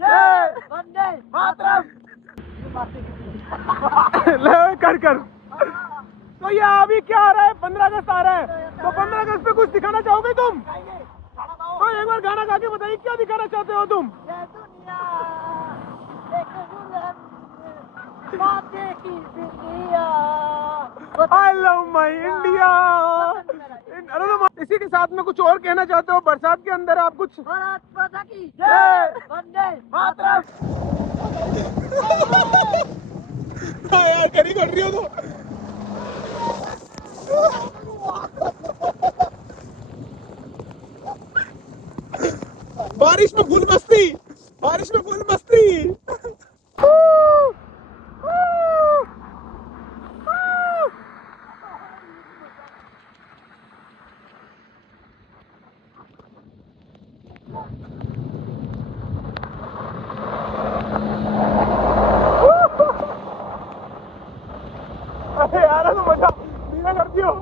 जय, वंदे मातरम। ले कर कर। तो ये अभी क्या आ रहा है, 15 अगस्त आ रहा है, तो 15 अगस्त पे कुछ दिखाना चाहोगे तुम? तो एक बार गाना गा के बताइए क्या दिखाना चाहते हो तुम? ये दुनिया एक दुल्हन माथे की दुनिया। I love my India. इसी के साथ में कुछ और कहना चाहते हो बरसात के अंदर आप कुछ? भारत माता की जय, वंदे मातरम। हाँ यार करी कर रही हो तो। बारिश में फुल मस्ती, बारिश में फुल मस्ती। अरे यार तो मजा करती हो।